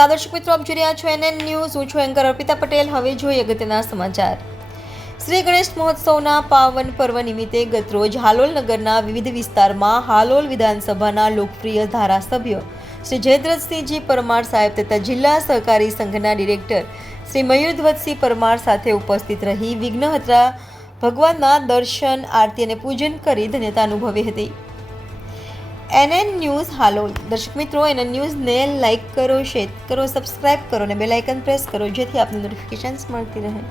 નમસ્કાર દર્શક મિત્રો, આપ જોઈ રહ્યા છો NN ન્યૂઝ. હું છું એન્કર અર્પિતા પટેલ. હવે જોઈએ અગત્યના સમાચાર. શ્રી ગણેશ મહોત્સવના પાવન પર્વ નિમિત્તે ગતરોજ હાલોલ નગરના વિવિધ વિસ્તારમાં હાલોલ વિધાનસભાના લોકપ્રિય ધારાસભ્ય શ્રી જયદ્રથસિંહજી પરમાર સાહેબ તથા જિલ્લા સહકારી સંઘના ડિરેક્ટર શ્રી મયુરધ્વજસિંહ પરમાર સાથે ઉપસ્થિત રહી વિઘ્નહર્તા ભગવાનના દર્શન, આરતી અને પૂજન કરી ધન્યતા અનુભવી હતી. NN news Halol. દર્શક મિત્રો, NN ન્યૂઝને લાઇક કરો, શેર કરો, સબસ્ક્રાઇબ કરો અને બેલ આઇકન પ્રેસ કરો જેથી આપને નોટિફિકેશન્સ મળતી રહે.